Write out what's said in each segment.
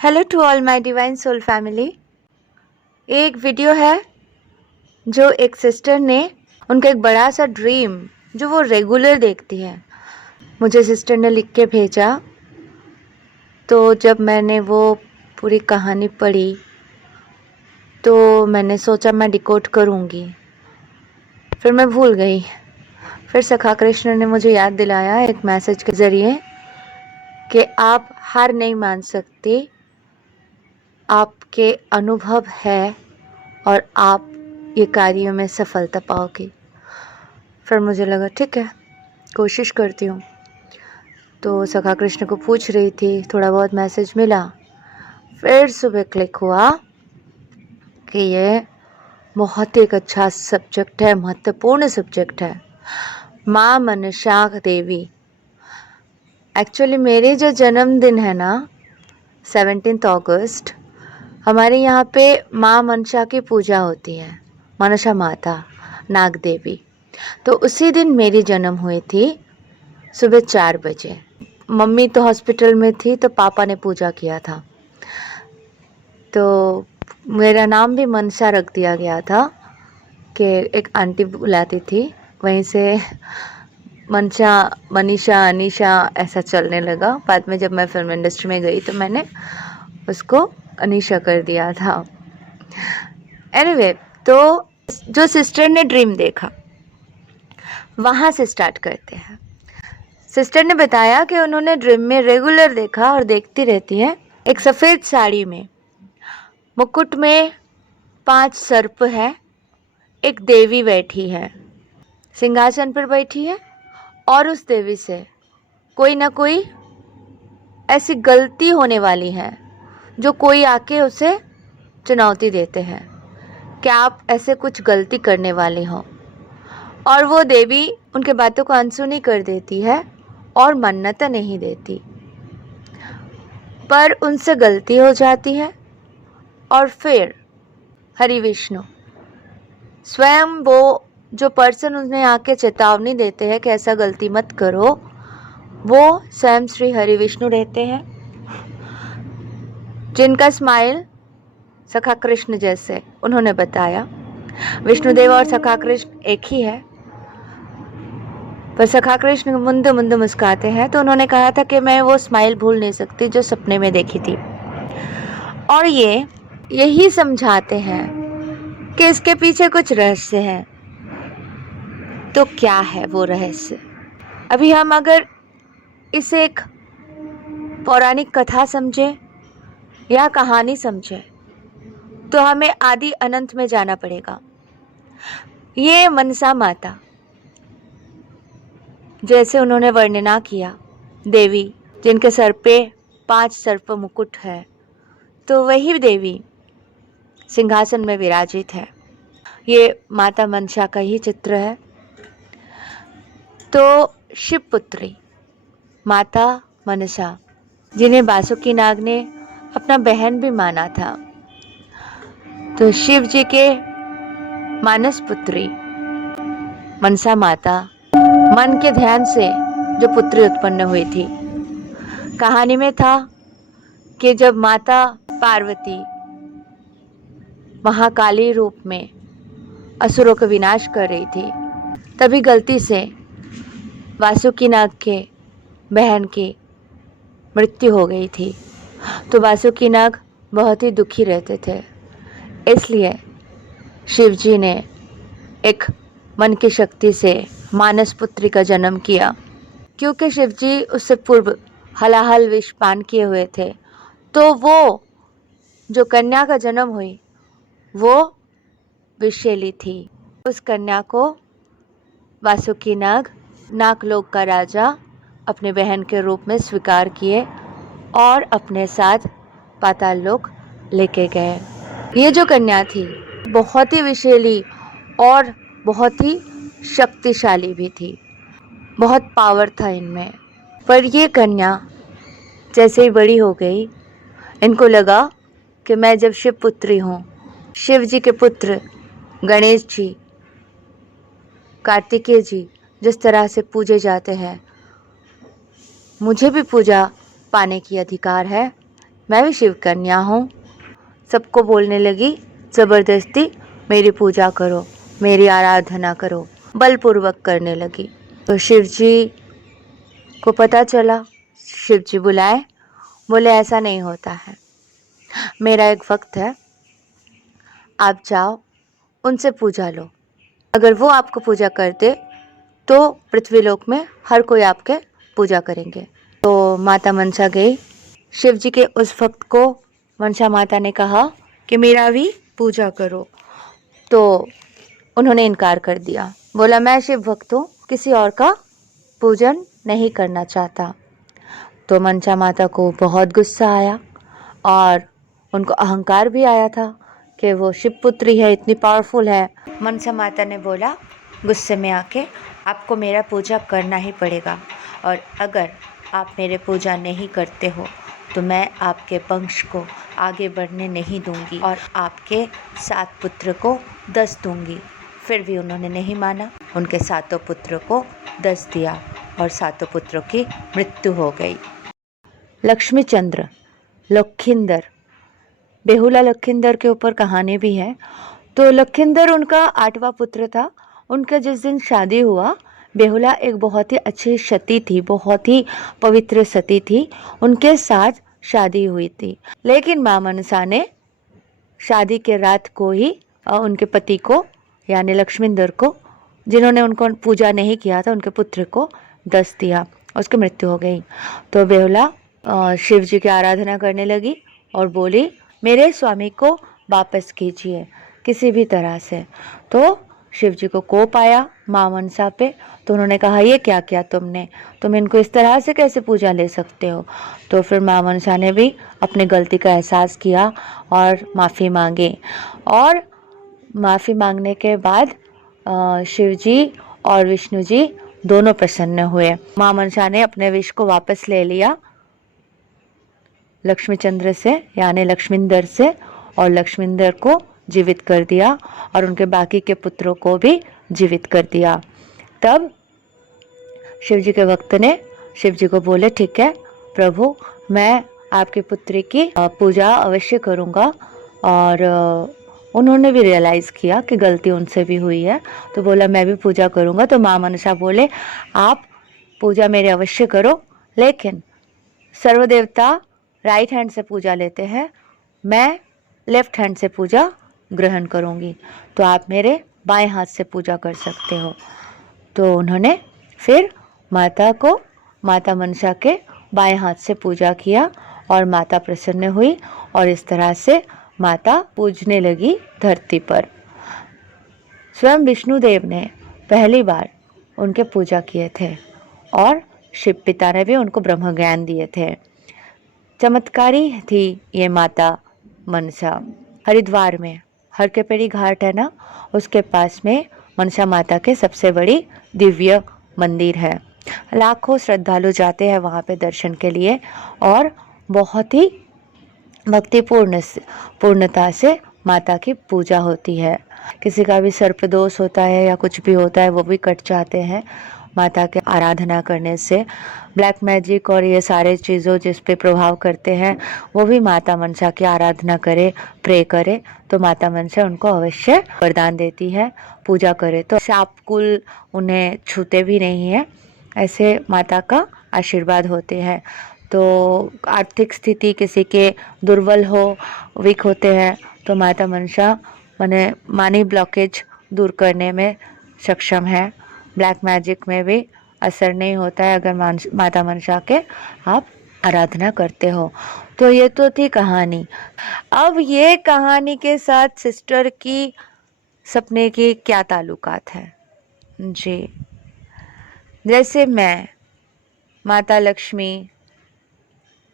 Hello to all my divine soul family. एक video है जो एक सिस्टर ने, उनका एक बड़ा सा ड्रीम जो वो रेगुलर देखती है, मुझे सिस्टर ने लिख के भेजा। तो जब मैंने वो पूरी कहानी पढ़ी तो मैंने सोचा मैं डिकोड करूँगी, फिर मैं भूल गई। फिर सखा कृष्ण ने मुझे याद दिलाया एक मैसेज के ज़रिए कि आप हार नहीं मान सकते, आपके अनुभव है और आप ये कार्यों में सफलता पाओगे। फिर मुझे लगा ठीक है, कोशिश करती हूँ। तो सखा कृष्ण को पूछ रही थी, थोड़ा बहुत मैसेज मिला। फिर सुबह क्लिक हुआ कि ये बहुत एक अच्छा सब्जेक्ट है, महत्वपूर्ण सब्जेक्ट है, माँ मनसा देवी। एक्चुअली मेरे जो जन्मदिन है ना, 17 अगस्त, हमारे यहाँ पे माँ मनसा की पूजा होती है, मनसा माता नाग देवी। तो उसी दिन मेरी जन्म हुई थी सुबह 4 बजे। मम्मी तो हॉस्पिटल में थी तो पापा ने पूजा किया था, तो मेरा नाम भी मनसा रख दिया गया था कि एक आंटी बुलाती थी, वहीं से मनसा, मनीषा, अनीशा ऐसा चलने लगा। बाद में जब मैं फिल्म इंडस्ट्री में गई तो मैंने उसको अनीशा कर दिया था। एनीवे, तो जो सिस्टर ने ड्रीम देखा वहाँ से स्टार्ट करते हैं। सिस्टर ने बताया कि उन्होंने ड्रीम में रेगुलर देखा और देखती रहती है, एक सफ़ेद साड़ी में, मुकुट में 5 सर्प है, एक देवी बैठी है, सिंहासन पर बैठी है, और उस देवी से कोई ना कोई ऐसी गलती होने वाली है जो कोई आके उसे चुनौती देते हैं कि आप ऐसे कुछ गलती करने वाले हो, और वो देवी उनके बातों को अनसुनी कर देती है और मन्नत नहीं देती, पर उनसे गलती हो जाती है। और फिर हरि विष्णु स्वयं, वो जो पर्सन उन्हें आके चेतावनी देते हैं कि ऐसा गलती मत करो, वो स्वयं श्री हरि विष्णु रहते हैं, जिनका स्माइल सखा कृष्ण जैसे उन्होंने बताया। विष्णुदेव और सखा कृष्ण एक ही है, पर सखा कृष्ण मुंद मुंद मुस्कुराते हैं। तो उन्होंने कहा था कि मैं वो स्माइल भूल नहीं सकती जो सपने में देखी थी, और ये यही समझाते हैं कि इसके पीछे कुछ रहस्य है। तो क्या है वो रहस्य? अभी हम अगर इसे एक पौराणिक कथा समझे या कहानी समझे तो हमें आदि अनंत में जाना पड़ेगा। ये मनसा माता, जैसे उन्होंने वर्णना किया, देवी जिनके सर पे 5 सर्प मुकुट है, तो वही देवी सिंहासन में विराजित है। ये माता मनसा का ही चित्र है। तो शिवपुत्री माता मनसा, जिन्हें बासुकी नाग ने अपना बहन भी माना था, तो शिव जी के मानस पुत्री मनसा माता, मन के ध्यान से जो पुत्री उत्पन्न हुई थी। कहानी में था कि जब माता पार्वती महाकाली रूप में असुरों का विनाश कर रही थी, तभी गलती से वासुकी नाग के बहन की मृत्यु हो गई थी। तो वासुकी नाग बहुत ही दुखी रहते थे, इसलिए शिवजी ने एक मन की शक्ति से मानस पुत्री का जन्म किया। क्योंकि शिवजी उससे पूर्व हलाहल विष पान किए हुए थे, तो वो जो कन्या का जन्म हुई वो विषैली थी। उस कन्या को वासुकी नाग, नागलोक का राजा, अपने बहन के रूप में स्वीकार किए और अपने साथ पाताल लोक लेके गए। ये जो कन्या थी बहुत ही विषैली और बहुत ही शक्तिशाली भी थी, बहुत पावर था इनमें। पर ये कन्या जैसे ही बड़ी हो गई, इनको लगा कि मैं जब शिव पुत्री हूँ, शिव जी के पुत्र गणेश जी, कार्तिकेय जी जिस तरह से पूजे जाते हैं, मुझे भी पूजा पाने की अधिकार है, मैं भी शिव कन्या हूँ। सबको बोलने लगी, ज़बरदस्ती मेरी पूजा करो, मेरी आराधना करो, बलपूर्वक करने लगी। तो शिव जी को पता चला, शिव जी बुलाए, बोले ऐसा नहीं होता है, मेरा एक भक्त है, आप जाओ उनसे पूजा लो, अगर वो आपको पूजा करते तो पृथ्वीलोक में हर कोई आपके पूजा करेंगे। तो माता मनसा गई, शिव जी के उस भक्त को मनसा माता ने कहा कि मेरा भी पूजा करो। तो उन्होंने इनकार कर दिया, बोला मैं शिव भक्त हूँ, किसी और का पूजन नहीं करना चाहता। तो मनसा माता को बहुत गुस्सा आया और उनको अहंकार भी आया था कि वो शिवपुत्री है, इतनी पावरफुल है। मनसा माता ने बोला गुस्से में आके, आपको मेरा पूजा करना ही पड़ेगा, और अगर आप मेरे पूजा नहीं करते हो तो मैं आपके वंश को आगे बढ़ने नहीं दूंगी और आपके 7 पुत्र को 10 दूंगी। फिर भी उन्होंने नहीं माना, उनके 7 पुत्र को 10 दिया और 7 पुत्रों की मृत्यु हो गई। लक्ष्मीचंद्र लखिंदर, बेहुला लखिंदर के ऊपर कहानी भी है। तो लखिंदर उनका 8वां पुत्र था। उनका जिस दिन शादी हुआ, बेहुला एक बहुत ही अच्छी सती थी, बहुत ही पवित्र सती थी, उनके साथ शादी हुई थी। लेकिन मां मनसा ने शादी के रात को ही उनके पति को यानी लक्ष्मींदर को, जिन्होंने उनको पूजा नहीं किया था, उनके पुत्र को 10 दिया, उसकी मृत्यु हो गई। तो बेहुला शिव जी की आराधना करने लगी और बोली मेरे स्वामी को वापस कीजिए किसी भी तरह से। तो शिव जी को कोप आया मां मनसा पे, तो उन्होंने कहा ये क्या किया तुमने, तुम इनको इस तरह से कैसे पूजा ले सकते हो। तो फिर मां मनसा ने भी अपनी गलती का एहसास किया और माफ़ी मांगी, और माफ़ी मांगने के बाद शिव जी और विष्णु जी दोनों प्रसन्न हुए। मां मनसा ने अपने विष को वापस ले लिया लक्ष्मीचंद्र से यानी लक्ष्मींदर से, और लक्ष्मींदर को जीवित कर दिया और उनके बाकी के पुत्रों को भी जीवित कर दिया। तब शिव जी के भक्त ने शिव जी को बोले ठीक है प्रभु, मैं आपकी पुत्री की पूजा अवश्य करूँगा। और उन्होंने भी रियलाइज़ किया कि गलती उनसे भी हुई है, तो बोला मैं भी पूजा करूँगा। तो मां मनसा बोले आप पूजा मेरे अवश्य करो, लेकिन सर्वदेवता राइट हैंड से पूजा लेते हैं, मैं लेफ्ट हैंड से पूजा ग्रहण करूँगी, तो आप मेरे बाएं हाथ से पूजा कर सकते हो। तो उन्होंने फिर माता को माता मनसा के बाएं हाथ से पूजा किया और माता प्रसन्न हुई, और इस तरह से माता पूजने लगी धरती पर। स्वयं विष्णुदेव ने पहली बार उनके पूजा किए थे और शिव पिता ने भी उनको ब्रह्म ज्ञान दिए थे। चमत्कारी थी ये माता मनसा। हरिद्वार में हर के पेड़ी घाट है ना, उसके पास में मनसा माता के सबसे बड़ी दिव्य मंदिर है। लाखों श्रद्धालु जाते हैं वहाँ पे दर्शन के लिए, और बहुत ही पूर्णता से माता की पूजा होती है। किसी का भी सर्पदोष होता है या कुछ भी होता है वो भी कट जाते हैं माता के आराधना करने से। ब्लैक मैजिक और ये सारे चीज़ों जिस पे प्रभाव करते हैं वो भी माता मनसा की आराधना करे, प्रे करे, तो माता मनसा उनको अवश्य वरदान देती है। पूजा करे तो शापकुल उन्हें छूते भी नहीं है, ऐसे माता का आशीर्वाद होते हैं। तो आर्थिक स्थिति किसी के दुर्बल हो, वीक होते हैं, तो माता मनसा माने मनी ब्लॉकेज दूर करने में सक्षम है। ब्लैक मैजिक में भी असर नहीं होता है अगर माता मनसा के आप आराधना करते हो। तो ये तो थी कहानी। अब ये कहानी के साथ सिस्टर की सपने की क्या ताल्लुकात है जी। जैसे मैं माता लक्ष्मी,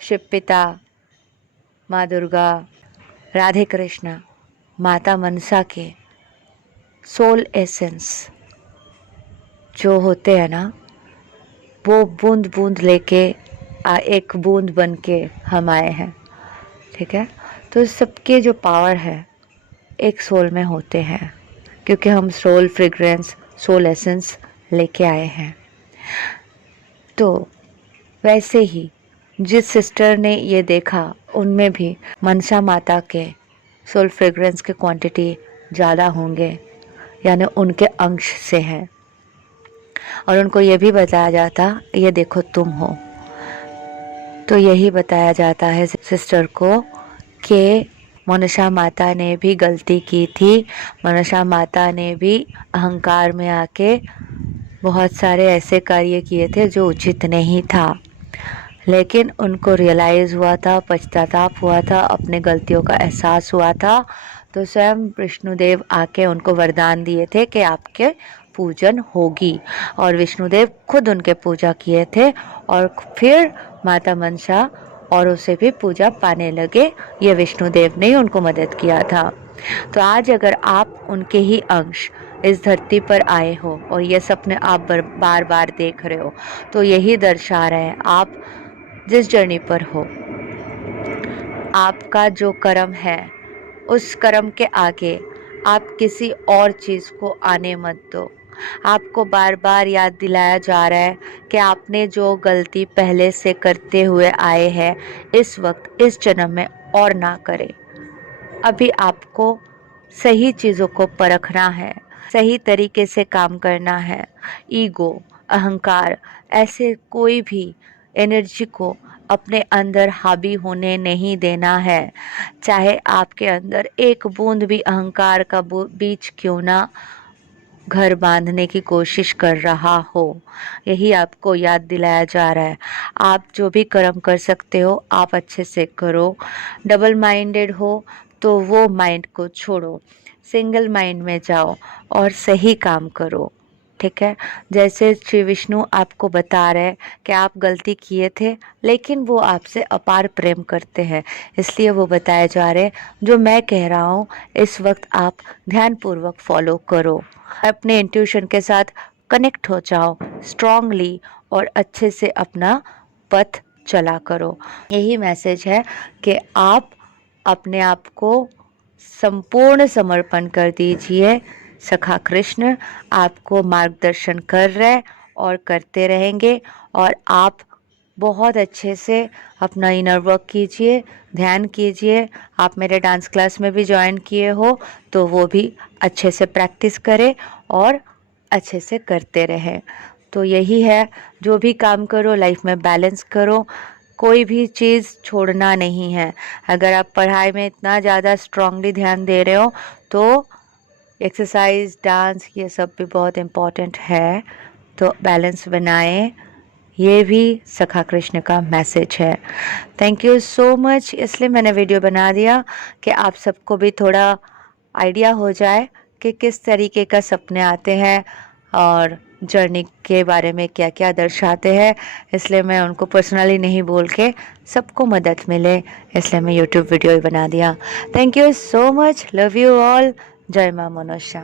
शिव पिता, माँ दुर्गा, राधे कृष्ण, माता मनसा के सोल एसेंस जो होते हैं ना, वो बूंद बूंद लेके एक बूंद बन के हम आए हैं, ठीक है। तो सबके जो पावर है एक सोल में होते हैं, क्योंकि हम सोल फ्रेग्रेंस, सोल एसेंस लेके आए हैं। तो वैसे ही जिस सिस्टर ने ये देखा उनमें भी मनसा माता के सोल फ्रेग्रेंस के क्वांटिटी ज़्यादा होंगे, यानी उनके अंश से हैं। और उनको ये भी बताया जाता, ये देखो तुम हो। तो यही बताया जाता है सिस्टर को कि मनसा माता ने भी गलती की थी। मनसा माता ने भी अहंकार में आके बहुत सारे ऐसे कार्य किए थे जो उचित नहीं था, लेकिन उनको रियलाइज़ हुआ था, पश्चाताप हुआ था, अपने गलतियों का एहसास हुआ था। तो स्वयं विष्णुदेव आके उनको वरदान दिए थे कि आपके पूजन होगी, और विष्णुदेव खुद उनके पूजा किए थे, और फिर माता मनसा और उसे भी पूजा पाने लगे। ये विष्णुदेव ने ही उनको मदद किया था। तो आज अगर आप उनके ही अंश इस धरती पर आए हो और ये सपने आप बार बार देख रहे हो, तो यही दर्शा रहे हैं आप जिस जर्नी पर हो, आपका जो कर्म है उस कर्म के आगे आप किसी और चीज़ को आने मत दो। आपको बार बार याद दिलाया जा रहा है कि आपने जो गलती पहले से करते हुए आए हैं, इस वक्त इस जन्म में और ना करें। अभी आपको सही चीज़ों को परखना है, सही तरीके से काम करना है। ईगो, अहंकार, ऐसे कोई भी एनर्जी को अपने अंदर हावी होने नहीं देना है। चाहे आपके अंदर एक बूंद भी अहंकार का बीज क्यों ना घर बांधने की कोशिश कर रहा हो, यही आपको याद दिलाया जा रहा है। आप जो भी कर्म कर सकते हो आप अच्छे से करो। डबल माइंडेड हो तो वो माइंड को छोड़ो, सिंगल माइंड में जाओ और सही काम करो। ठीक है, जैसे श्री विष्णु आपको बता रहे कि आप गलती किए थे, लेकिन वो आपसे अपार प्रेम करते हैं, इसलिए वो बताए जा रहे जो मैं कह रहा हूँ इस वक्त आप ध्यानपूर्वक फॉलो करो। अपने इंट्यूशन के साथ कनेक्ट हो जाओ स्ट्रांगली और अच्छे से अपना पथ चला करो। यही मैसेज है कि आप अपने आप को संपूर्ण समर्पण कर दीजिए। सखा कृष्ण आपको मार्गदर्शन कर रहे और करते रहेंगे, और आप बहुत अच्छे से अपना इनर वर्क कीजिए, ध्यान कीजिए। आप मेरे डांस क्लास में भी ज्वाइन किए हो तो वो भी अच्छे से प्रैक्टिस करें और अच्छे से करते रहें। तो यही है, जो भी काम करो लाइफ में बैलेंस करो, कोई भी चीज़ छोड़ना नहीं है। अगर आप पढ़ाई में इतना ज़्यादा स्ट्रांगली ध्यान दे रहे हो तो एक्सरसाइज, डांस, ये सब भी बहुत इम्पॉर्टेंट है। तो बैलेंस बनाएं, ये भी सखा कृष्ण का मैसेज है। Thank you so much. इसलिए मैंने वीडियो बना दिया कि आप सबको भी थोड़ा आइडिया हो जाए कि किस तरीके का सपने आते हैं और जर्नी के बारे में क्या क्या दर्शाते हैं। इसलिए मैं उनको पर्सनली नहीं बोल के सबको मदद मिले, इसलिए मैं यूट्यूब वीडियो ही बना दिया। Thank you so much, love you all. जय मां मनसा।